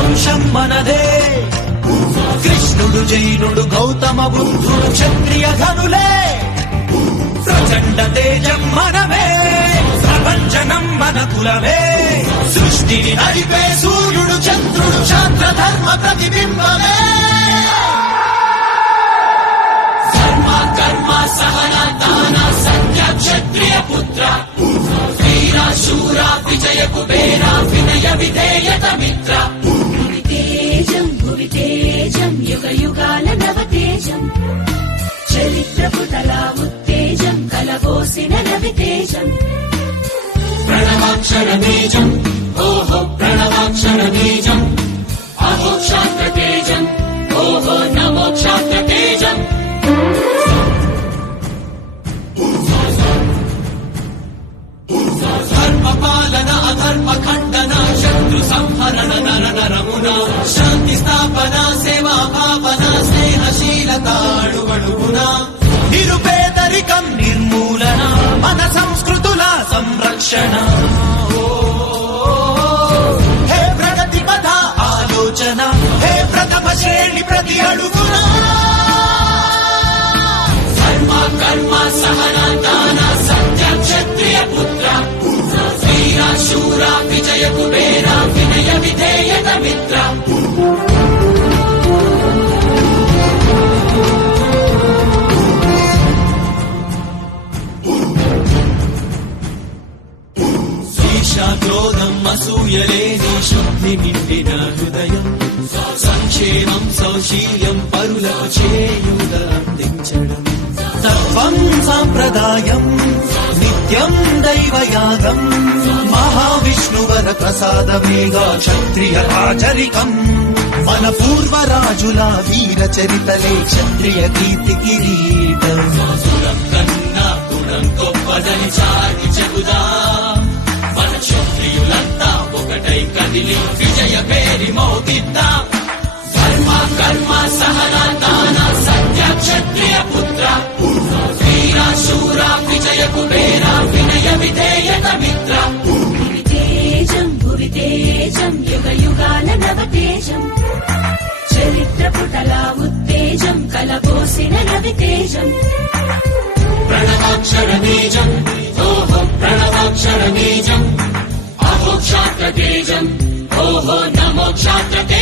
అంశం మనదే. కృష్ణుడు జైనుడు గౌతమ బుద్ధుడు క్షత్రియ ఘనులే. ప్రచండ తేజం మనమే, ప్రపంచనం మన కులమే. సృష్టిని నడిపే సూర్యుడు చంద్రుడు శాంత ధర్మ ప్రతిబింబమే. ధర్మ కర్మ సహన దాన సత్య క్షత్రియ పుత్ర వీర శూర విజయ కుబేర వినయ విధేయత మిత్ర. భువి తేజం యుగ యుగాల నవ తేజం చరిత్ర పుటల ఉత్తేజం కలబోసిన రవి తేజం. ప్రణవాక్షర బీజం ఓహో ప్రణవాక్షర బీజం అమోక్షాత్ర తేజం ఓహో నమోక్షాత్ర తేజం. ధర్మ పాలన అధర్మ ఖండన శత్రు సంహరణ నర నరమున శాంతి స్థాపన సేవా భావన స్నేహశీలత అడుగడుగున. నిరుపేదరికం నిర్మూలన మన సంస్కృతుల సంరక్షణ. హే ప్రగతి పథ ఆలోచన హే ప్రథమ శ్రేణి ప్రతి అడుగున. ధర్మ కర్మ సహన దాన సత్య క్షత్రియ పుత్ర వీర శూర విజయ కుబేర వినయ విధేయత మిత్ర. క్రోధం అసూయలేని శుద్ధి నిండిన హృదయం. సంక్షేమం సౌశీల్యం పరులకు చేయూత అందించడం. తత్వం సాంప్రదాయం నిత్యం దైవయాగం. మహావిష్ణువర ప్రసాదమేగా క్షత్రియ రాజరికం. మన పూర్వరాజుల వీర చరితలే క్షత్రియ కీర్తి కిరీటం. సురం కన్నా గుణం గొప్పదని చాటి చెబుదా. మన క్షత్రియులంతా ఒకటై కదిలి విజయ పేరి మోగిద్దాం. ధర్మ కర్మ సహన దాన సత్య క్షత్రియ పుత్ర వీర శూర విజయ కుబేర వినయ విధేయత మిత్ర. భువి తేజం యుగ యుగాల నవ తేజం చరిత్ర పుటల ఉత్తేజం కలబోసిన రవి తేజం. ప్రణవాక్షర బీజం ఓహో ప్రణవాక్షర బీజం అమోక్షాత్ర తేజం ఓహో నమోక్షాత్ర తేజం.